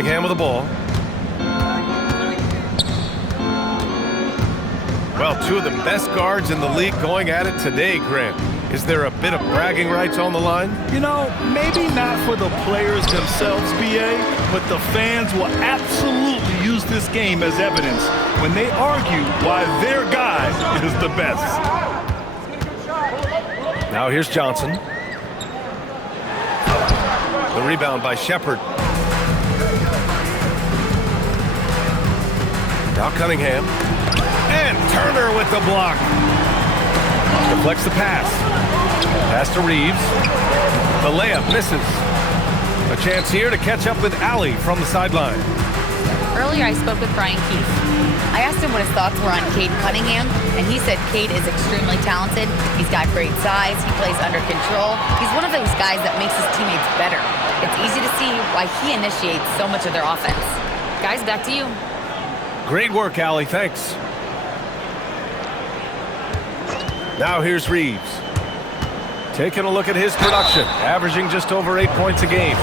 Cunningham with the ball. Well, two of the best guards in the league going at it today, Grant. Is there a bit of bragging rights on the line? You know, maybe not for the players themselves, BA, but the fans will absolutely use this game as evidence when they argue why their guy is the best. Now here's Johnson. The rebound by Shepard. Now Cunningham. And Turner with the block. Deflects the pass. Pass to Reeves. The layup misses. A chance here to catch up with Allie from the sideline. Earlier I spoke with Brian Keefe. I asked him what his thoughts were on Cade Cunningham, and he said Cade is extremely talented. He's got great size. He plays under control. He's one of those guys that makes his teammates better. It's easy to see why he initiates so much of their offense. Guys, back to you. Great work, Allie. Thanks. Now here's Reeves. Taking a look at his production, averaging just over 8 points a game.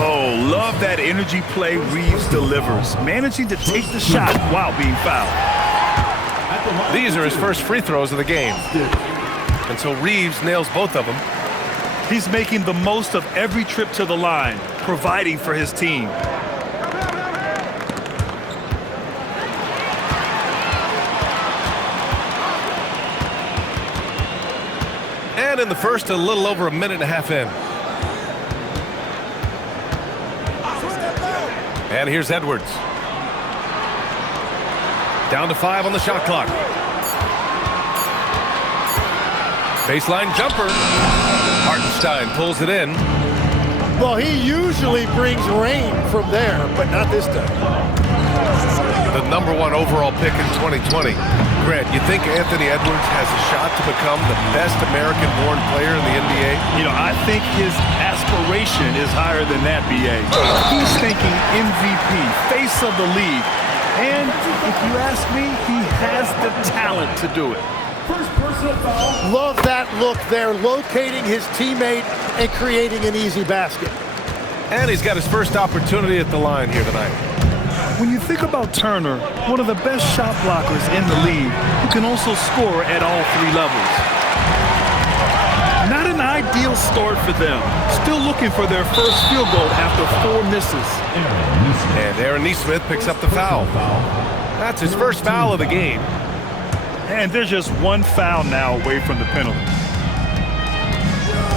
Oh, love that energy play Reeves delivers, managing to take the shot while being fouled. These are his first free throws of the game. And so Reeves nails both of them. He's making the most of every trip to the line, providing for his team. And in the first, a little over a minute and a half in. And here's Edwards. Down to 5 on the shot clock. Baseline jumper. Hartenstein pulls it in. Well, he usually brings rain from there, but not this time. The #1 overall pick in 2020. Grant, you think Anthony Edwards has a shot to become the best American-born player in the NBA? You know, I think his aspiration is higher than that, BA. He's thinking MVP, face of the league. And if you ask me, he has the talent to do it. Love that look there, locating his teammate and creating an easy basket. And he's got his first opportunity at the line here tonight. When you think about Turner, one of the best shot blockers in the league, who can also score at all 3 levels. Not an ideal start for them. Still looking for their first field goal after 4 misses. And Aaron Nesmith picks up the foul. That's his first foul of the game. And they're just 1 foul now away from the penalty.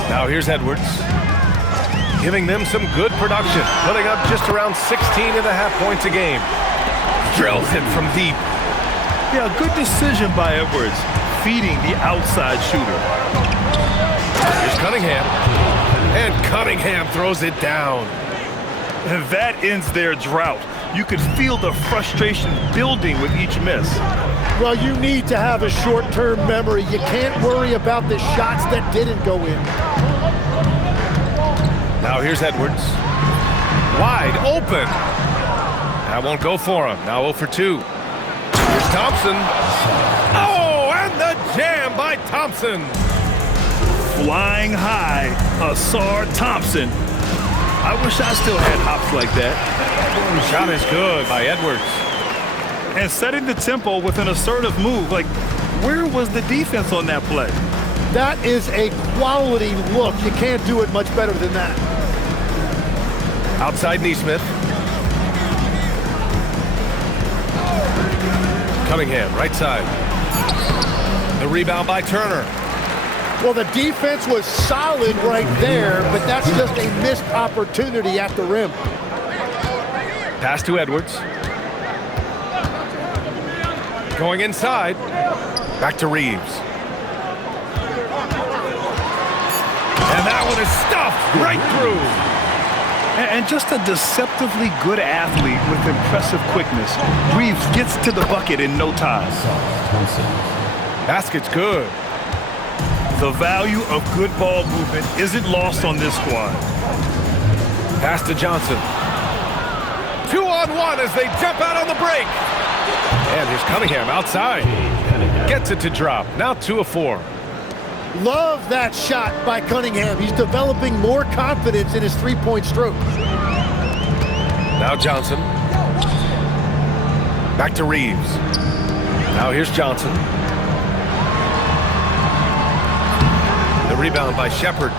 Now here's Edwards. Giving them some good production, putting up just around 16.5 points a game. Drills it from deep. Yeah, good decision by Edwards, feeding the outside shooter. Here's Cunningham. And Cunningham throws it down. And that ends their drought. You could feel the frustration building with each miss. Well, you need to have a short-term memory. You can't worry about the shots that didn't go in. Now here's Edwards. Wide open. That won't go for him. Now 0 for 2. Here's Thompson. Oh, and the jam by Thompson. Flying high, Asar Thompson. I wish I still had hops like that. Shot is good by Edwards. And setting the tempo with an assertive move. Like, where was the defense on that play? That is a quality look. You can't do it much better than that. Outside Nesmith. Cunningham, right side. The rebound by Turner. Well, the defense was solid right there, but that's just a missed opportunity at the rim. Pass to Edwards. Going inside. Back to Reeves. And that one is stuffed right through. And just a deceptively good athlete with impressive quickness. Reeves gets to the bucket in no time. Basket's good. The value of good ball movement isn't lost on this squad. Pass to Johnson. 2-on-1 as they jump out on the break. And here's Cunningham outside. Gets it to drop. Now 2 of 4. Love that shot by Cunningham. He's developing more confidence in his three-point stroke. Now Johnson. Back to Reeves. Now here's Johnson. The rebound by Shepard.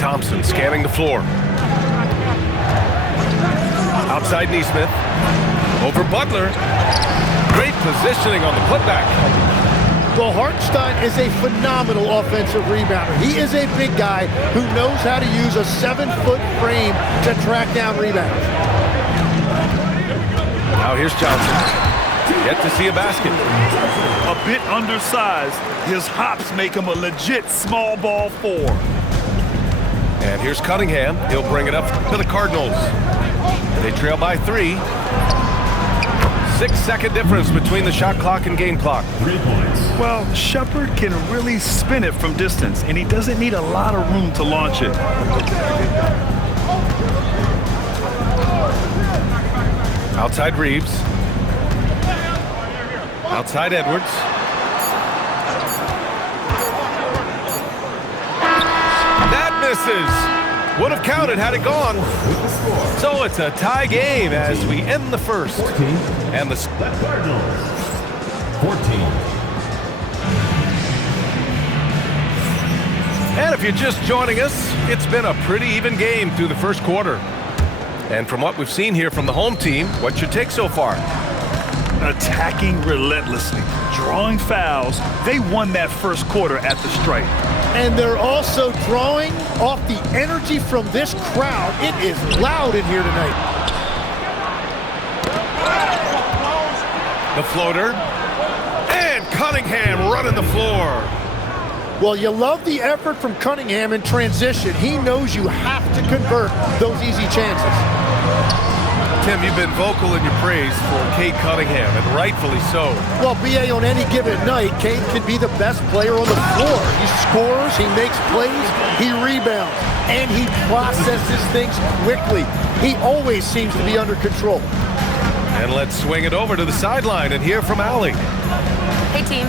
Thompson scanning the floor. Outside Neesmith. Over Butler. Great positioning on the putback. Well, Hartenstein is a phenomenal offensive rebounder. He is a big guy who knows how to use a 7-foot frame to track down rebounds. Now here's Johnson. Yet to see a basket. A bit undersized. His hops make him a legit small ball 4. And here's Cunningham. He'll bring it up to the Cardinals. They trail by 3. 6-second difference between the shot clock and game clock. 3 points. Well, Shepard can really spin it from distance, and he doesn't need a lot of room to launch it. Outside Reeves. Outside Edwards. That misses. Would have counted had it gone. So it's a tie game as we end the first. 14. And the Cardinals. 14. And if you're just joining us, it's been a pretty even game through the first quarter. And from what we've seen here from the home team, what's your take so far? Attacking relentlessly, drawing fouls. They won that first quarter at the stripe. And they're also drawing off the energy from this crowd. It is loud in here tonight. The floater. And Cunningham running the floor. Well, you love the effort from Cunningham in transition. He knows you have to convert those easy chances. Tim, you've been vocal in your praise for Cade Cunningham, and rightfully so. Well, B.A., on any given night, Cade could be the best player on the floor. He scores, he makes plays, he rebounds, and he processes things quickly. He always seems to be under control. And let's swing it over to the sideline and hear from Allie. Hey, team.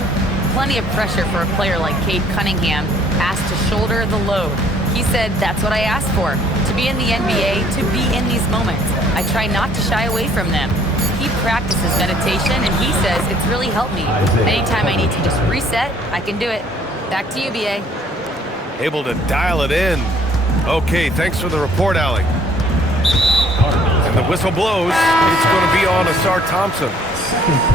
Plenty of pressure for a player like Cade Cunningham, asked to shoulder the load. He said, that's what I asked for, to be in the NBA, to be in these moments. I try not to shy away from them. He practices meditation, and he says it's really helped me. Anytime I need to just reset, I can do it. Back to you, B.A. Able to dial it in. Okay, thanks for the report, Allie. And the whistle blows. It's going to be on Asar Thompson.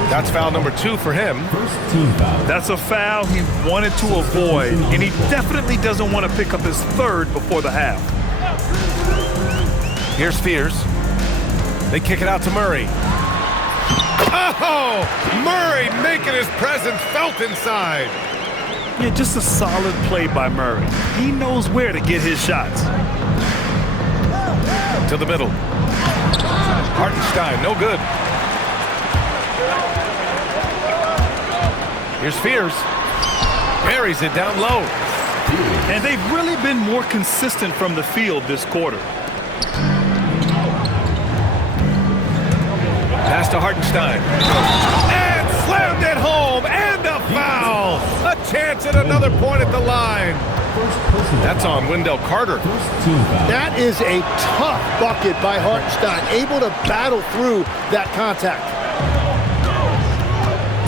That's foul number 2 for him. First team foul. That's a foul he wanted to avoid, and he definitely doesn't want to pick up his 3rd before the half. Here's Fears. They kick it out to Murray. Oh! Murray making his presence felt inside. Yeah, just a solid play by Murray. He knows where to get his shots. To the middle. Hartenstein, no good. Here's Fears. Buries it down low. And they've really been more consistent from the field this quarter. Pass to Hartenstein. And slammed it home. And a foul. A chance at another point at the line. That's on Wendell Carter. First team foul. That is a tough bucket by Hartenstein, able to battle through that contact.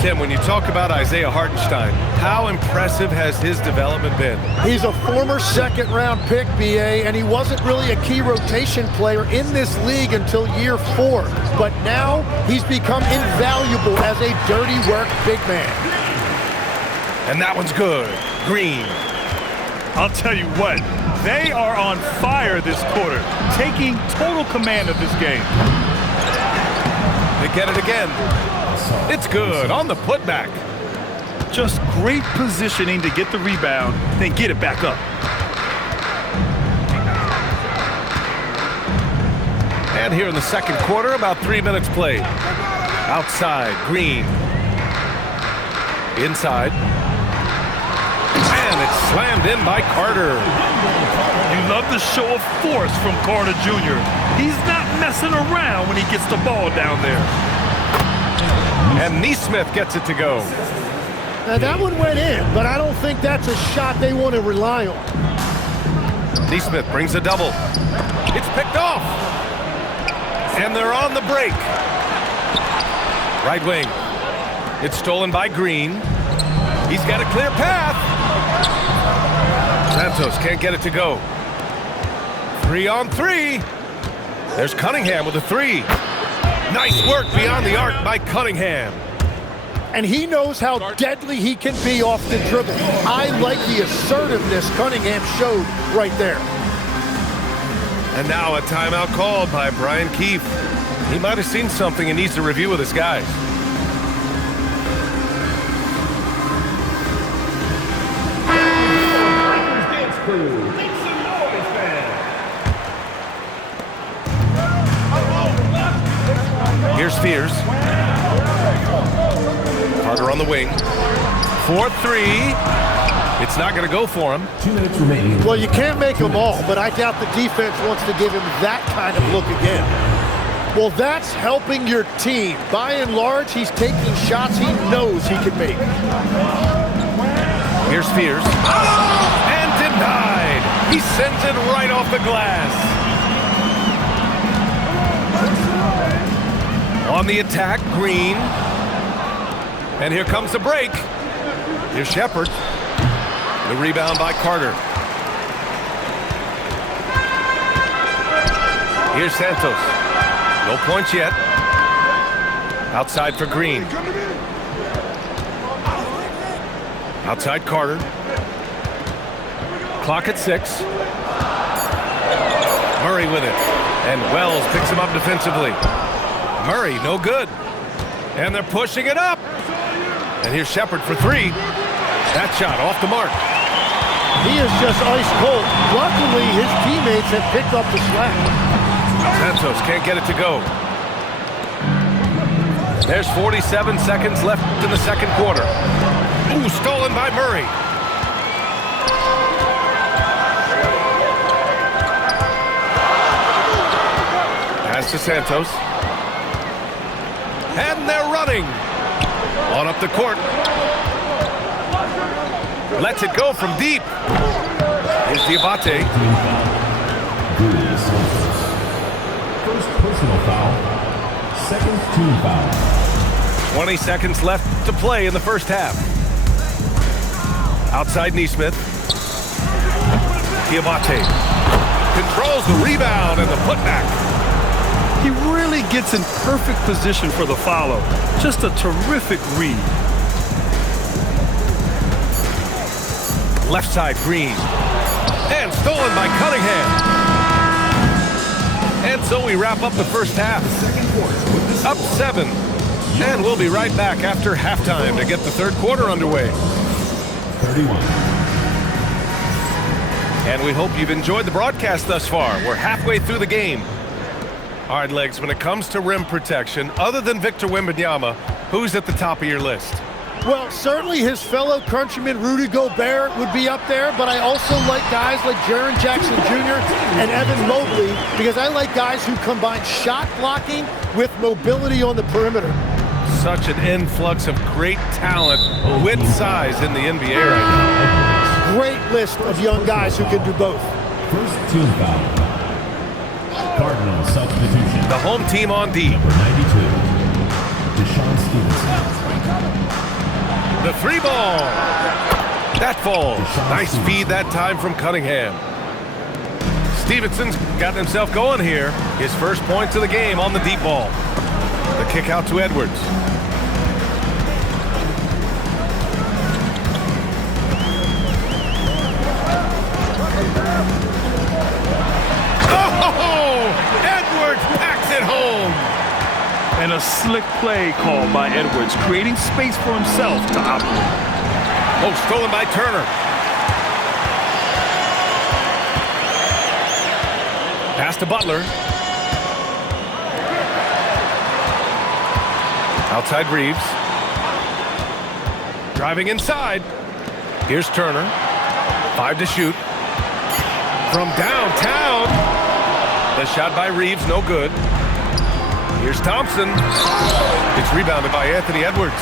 Tim, when you talk about Isaiah Hartenstein, how impressive has his development been? He's a former second-round pick, B.A., and he wasn't really a key rotation player in this league until year 4. But now he's become invaluable as a dirty work big man. And that one's good. Green. I'll tell you what, they are on fire this quarter, taking total command of this game. They get it again. It's good on the putback. Just great positioning to get the rebound, then get it back up. And here in the second quarter, about 3 minutes played. Outside, Green. Inside. And it's slammed in by Carter. You love the show of force from Carter Jr. He's not messing around when he gets the ball down there. And Neesmith gets it to go. Now that one went in, but I don't think that's a shot they want to rely on. Neesmith brings a double. It's picked off. And they're on the break. Right wing. It's stolen by Green. He's got a clear path. Santos can't get it to go. 3-on-3. There's Cunningham with a three. Nice work beyond the arc by Cunningham. And he knows how deadly he can be off the dribble. I like the assertiveness Cunningham showed right there. And now a timeout called by Brian Keefe. He might have seen something and needs to review with his guys. Here's Spears. Carter on the wing. 4-3. It's not going to go for him. 2 minutes remaining. Well, you can't make them all, but I doubt the defense wants to give him that kind of look again. Well, that's helping your team. By and large, he's taking shots he knows he can make. Here's Spears. And denied. He sends it right off the glass. On the attack, Green. And here comes the break. Here's Shepard. The rebound by Carter. Here's Santos. No points yet. Outside for Green. Outside Carter. Clock at 6. Murray with it. And Wells picks him up defensively. Murray, no good. And they're pushing it up. And here's Shepard for three. That shot off the mark. He is just ice cold. Luckily, his teammates have picked up the slack. Santos can't get it to go. There's 47 seconds left in the second quarter. Ooh, stolen by Murray. Pass to Santos. And they're running. On up the court. Lets it go from deep. Here's Diabate. First personal foul. Second team foul. 20 seconds left to play in the first half. Outside Neesmith. Diabate controls the rebound and the putback. He really gets in perfect position for the follow. Just a terrific read. Left side, Green. And stolen by Cunningham. And so we wrap up the first half. Up 7. And we'll be right back after halftime to get the third quarter underway. 31. And we hope you've enjoyed the broadcast thus far. We're halfway through the game. All right, Legs, when it comes to rim protection, other than Victor Wembanyama, who's at the top of your list? Well, certainly his fellow countryman Rudy Gobert would be up there, but I also like guys like Jaren Jackson Jr. and Evan Mobley because I like guys who combine shot blocking with mobility on the perimeter. Such an influx of great talent with size in the NBA right now. Great list of young guys who can do both. First team foul. Cardinal substitution. The home team on D. Number 92. Deshaun Stevenson. The three ball. That falls. Nice feed that time from Cunningham. Stevenson's gotten himself going here. His first points of the game on the deep ball. The kick out to Edwards. Oh! Edwards packs it home. And a slick play called by Edwards, creating space for himself to operate. Oh, stolen by Turner. Pass to Butler. Outside Reeves. Driving inside. Here's Turner. 5 to shoot. From downtown. The shot by Reeves, no good. Here's Thompson. It's rebounded by Anthony Edwards.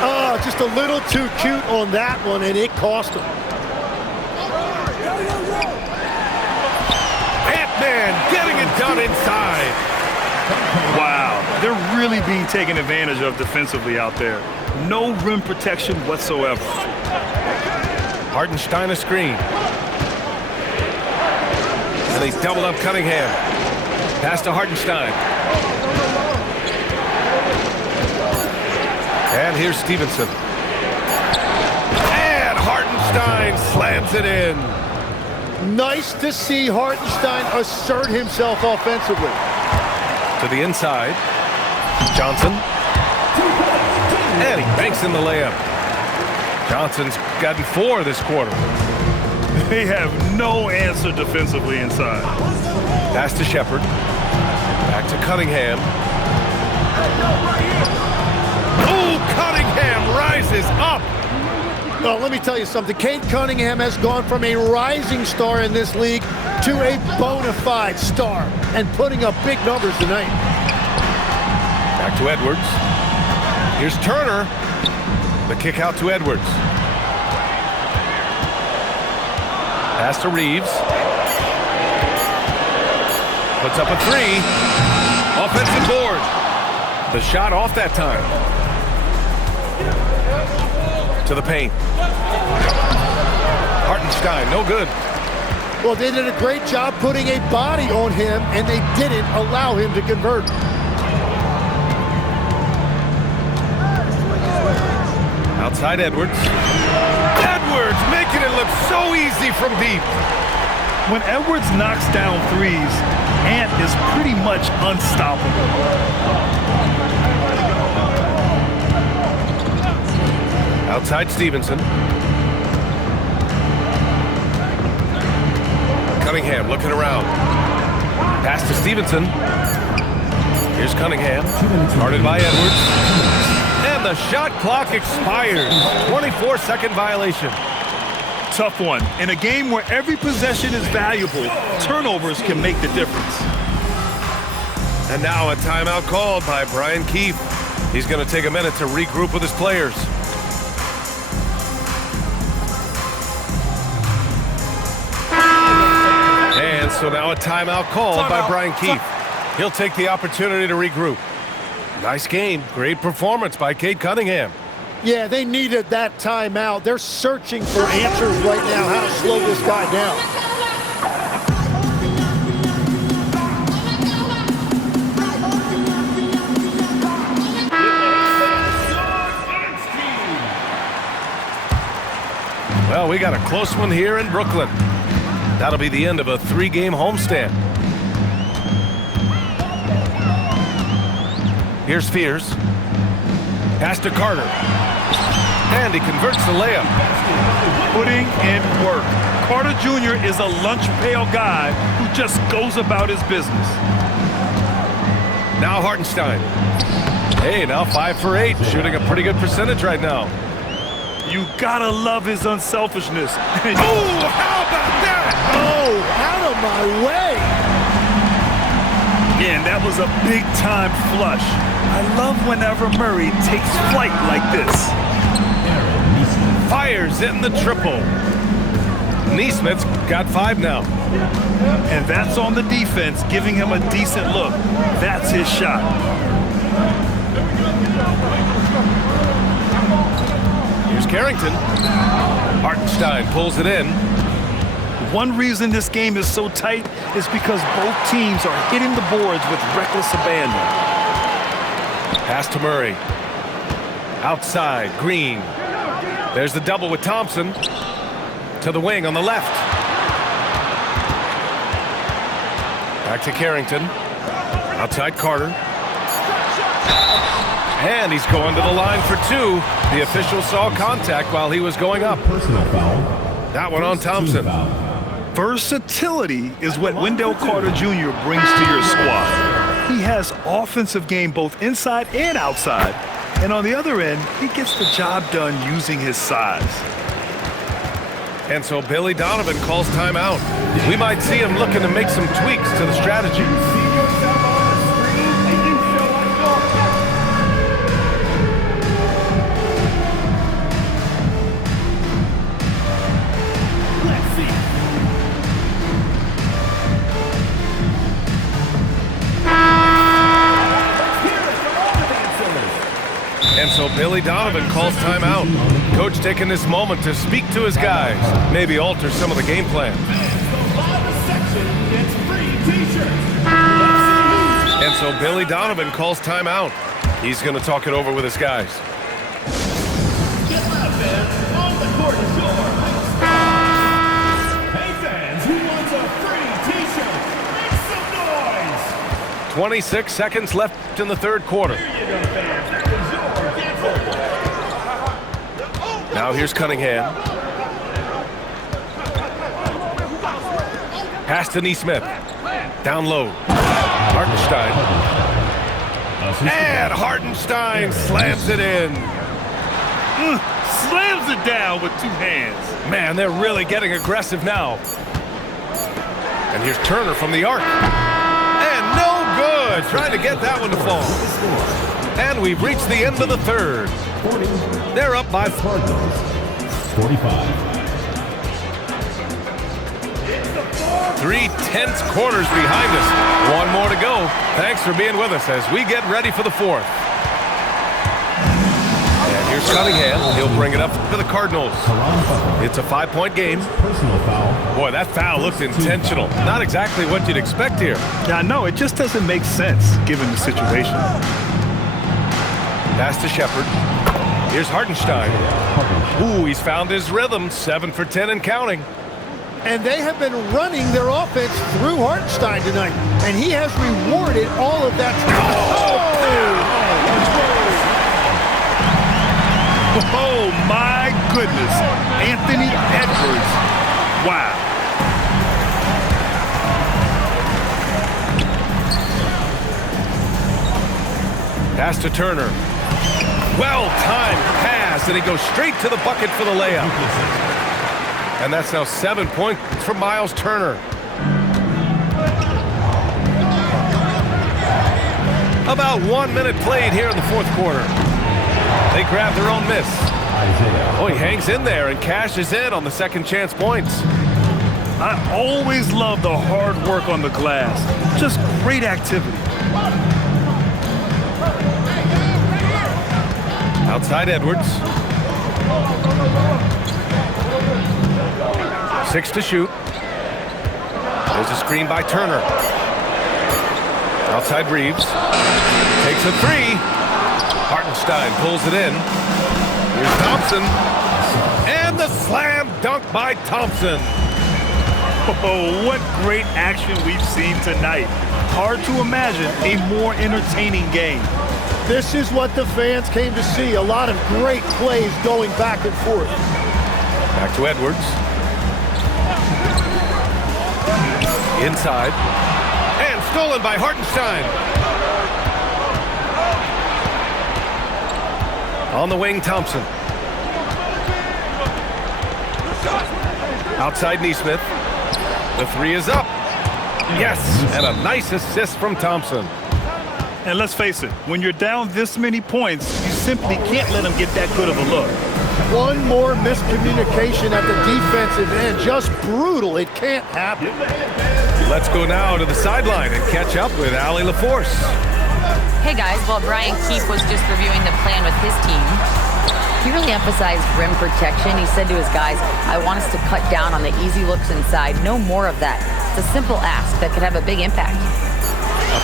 Oh, just a little too cute on that one, and it cost him. man getting it done inside. Wow, they're really being taken advantage of defensively out there. No rim protection whatsoever. Hartenstein a screen. And he's doubled up Cunningham. Pass to Hartenstein. And here's Stevenson. And Hartenstein slams it in. Nice to see Hartenstein assert himself offensively. To the inside. Johnson. And he banks in the layup. Johnson's gotten 4 this quarter. They have no answer defensively inside. Pass to Shepard. Back to Cunningham. Oh, Cunningham rises up. Well, let me tell you something. Cade Cunningham has gone from a rising star in this league to a bona fide star and putting up big numbers tonight. Back to Edwards. Here's Turner. The kick out to Edwards. Pass to Reeves. Puts up a 3. Offensive board. The shot off that time. To the paint. Hartenstein, no good. Well, they did a great job putting a body on him, and they didn't allow him to convert. Outside Edwards. Edwards making it look so easy from deep. When Edwards knocks down threes, Ant is pretty much unstoppable. Outside Stevenson. Cunningham looking around. Pass to Stevenson. Here's Cunningham. Guarded by Edwards. And the shot clock expires. 24-second violation. Tough one. In a game where every possession is valuable, turnovers can make the difference. And now a timeout called by Brian Keefe. He's going to take a minute to regroup with his players. And so now a timeout called by Brian Keefe. He'll take the opportunity to regroup. Nice game. Great performance by Cade Cunningham. Yeah, they needed that timeout. They're searching for answers right now, how to slow this guy down. Well, we got a close one here in Brooklyn. That'll be the end of a 3-game homestand. Here's Fears. Pass to Carter. And he converts the layup. Putting in work. Carter Jr. is a lunch pail guy who just goes about his business. Now Hartenstein. Hey, now 5 for 8. Shooting a pretty good percentage right now. You gotta love his unselfishness. Oh, how about that? Oh, out of my way. Yeah, and that was a big-time flush. I love whenever Murray takes flight like this. Fires in the triple. Neesmith's got 5 now. And that's on the defense, giving him a decent look. That's his shot. Here's Carrington. Hartenstein pulls it in. One reason this game is so tight is because both teams are hitting the boards with reckless abandon. Pass to Murray. Outside, Green. There's the double with Thompson. To the wing on the left. Back to Carrington. Outside Carter. And he's going to the line for 2. The official saw contact while he was going up. Personal foul. That one on Thompson. Versatility is what Wendell Carter Jr. brings to your squad. He has offensive game both inside and outside. And on the other end, he gets the job done using his size. And so Billy Donovan calls timeout. We might see him looking to make some tweaks to the strategy. Billy Donovan calls timeout. Coach taking this moment to speak to his guys, maybe alter some of the game plan. And so Billy Donovan calls timeout. He's going to talk it over with his guys. Hey fans, who wants a free t-shirt? Make some noise! 26 seconds left in the third quarter. Now here's Cunningham. Pass to Neesmith. Down low. Hartenstein. And Hartenstein slams it in. Slams it down with two hands. Man, they're really getting aggressive now. And here's Turner from the arc. And no good. Trying to get that one to fall. And we've reached the end of the third. They're up by 45. 3 tense quarters behind us. One more to go. Thanks for being with us as we get ready for the fourth. And here's Cunningham. He'll bring it up to the Cardinals. It's a 5-point game. Personal foul. Boy, that foul looked intentional. Not exactly what you'd expect here. Yeah, I know. It just doesn't make sense given the situation. Pass to Shepard. Here's Hartenstein. Ooh, he's found his rhythm. 7 for 10 and counting. And they have been running their offense through Hartenstein tonight. And he has rewarded all of that. Oh, my goodness. Anthony Edwards. Wow. Pass to Turner. Well-timed pass, and he goes straight to the bucket for the layup. And that's now 7 points for Miles Turner. About 1 minute played here in the fourth quarter. They grab their own miss. Oh, he hangs in there and cashes in on the second chance points. I always love the hard work on the glass. Just great activity. Outside Edwards. 6 to shoot. There's a screen by Turner. Outside Reeves. Takes a 3. Hartenstein pulls it in. Here's Thompson. And the slam dunk by Thompson. Oh, what great action we've seen tonight. Hard to imagine a more entertaining game. This is what the fans came to see. A lot of great plays going back and forth. Back to Edwards. Inside. And stolen by Hartenstein. On the wing, Thompson. Outside Neesmith. The 3 is up. Yes, and a nice assist from Thompson. And let's face it, when you're down this many points, you simply can't let them get that good of a look. One more miscommunication at the defensive end. Just brutal. It can't happen. Let's go now to the sideline and catch up with Allie LaForce. Hey guys, while Brian Keefe was just reviewing the plan with his team, he really emphasized rim protection. He said to his guys, I want us to cut down on the easy looks inside. No more of that. It's a simple ask that could have a big impact.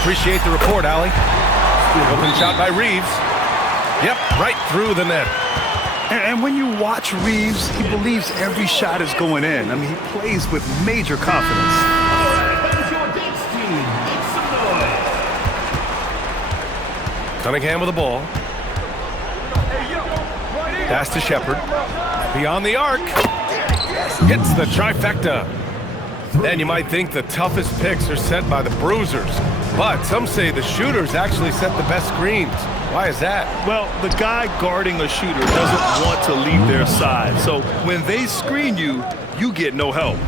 Appreciate the report, Allie. Open shot by Reeves. Yep, right through the net. And when you watch Reeves, he believes every shot is going in. I mean, he plays with major confidence. Cunningham with the ball. Pass to Shepard. Beyond the arc. Hits the trifecta. Then you might think the toughest picks are set by the bruisers. But some say the shooters actually set the best screens. Why is that? Well, the guy guarding a shooter doesn't want to leave their side. So when they screen you, you get no help.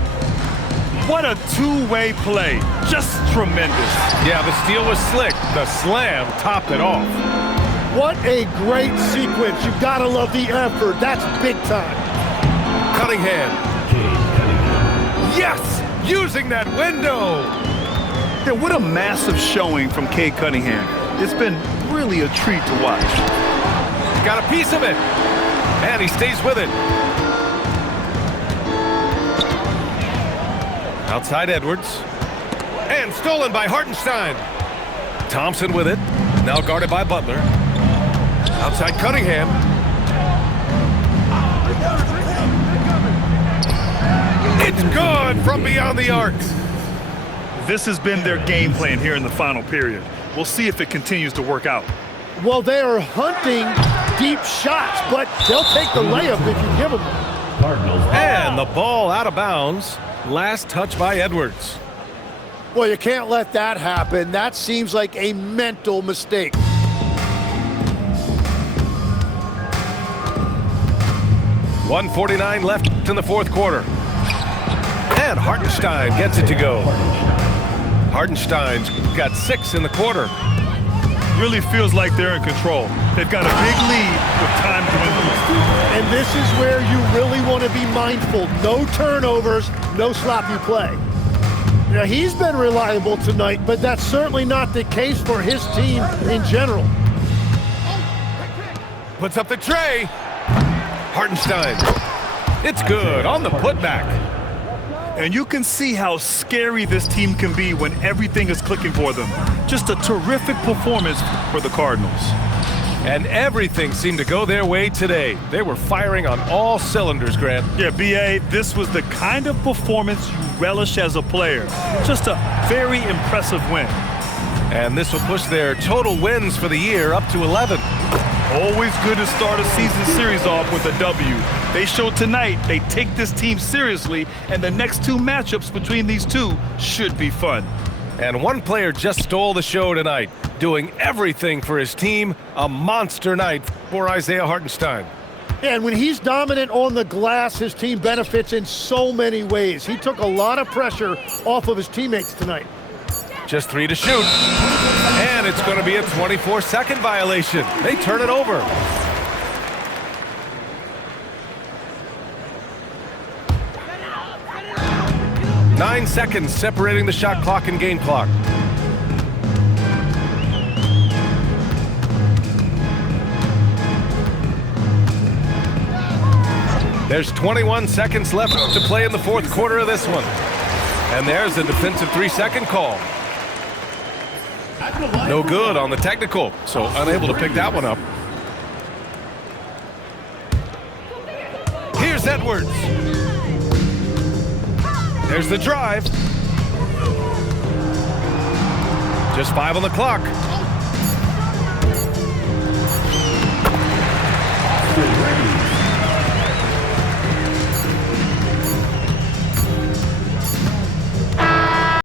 What a two-way play. Just tremendous. Yeah, the steal was slick. The slam topped it off. What a great sequence. You've got to love the effort. That's big time. Cunningham. Yes! Using that window. Yeah, what a massive showing from Cade Cunningham. It's been really a treat to watch. He's got a piece of it. And he stays with it. Outside Edwards. And stolen by Hartenstein. Thompson with it. Now guarded by Butler. Outside Cunningham. It's good from beyond the arc. This has been their game plan here in the final period. We'll see if it continues to work out. Well, they are hunting deep shots, but they'll take the layup if you give them one. And the ball out of bounds. Last touch by Edwards. Well, you can't let that happen. That seems like a mental mistake. .149 left in the fourth quarter. And Hartenstein gets it to go. Hartenstein's got 6 in the quarter. Really feels like they're in control. They've got a big lead with time dwindling. And this is where you really want to be mindful. No turnovers, no sloppy play. Now, he's been reliable tonight, but that's certainly not the case for his team in general. Puts up the tray. Hartenstein. It's good on the putback. And you can see how scary this team can be when everything is clicking for them. Just a terrific performance for the Cardinals. And everything seemed to go their way today. They were firing on all cylinders, Grant. Yeah, B.A., this was the kind of performance you relish as a player. Just a very impressive win. And this will push their total wins for the year up to 11. Always good to start a season series off with a W. They showed tonight they take this team seriously, and the next 2 matchups between these two should be fun. And one player just stole the show tonight, doing everything for his team. A monster night for Isaiah Hartenstein. And when he's dominant on the glass, his team benefits in so many ways. He took a lot of pressure off of his teammates tonight. Just 3 to shoot. And it's going to be a 24-second violation. They turn it over. Nine seconds separating the shot clock and game clock. There's 21 seconds left to play in the fourth quarter of this one. And there's a defensive 3-second call. No good on the technical, so unable to pick that one up. Here's Edwards. There's the drive. Just 5 on the clock.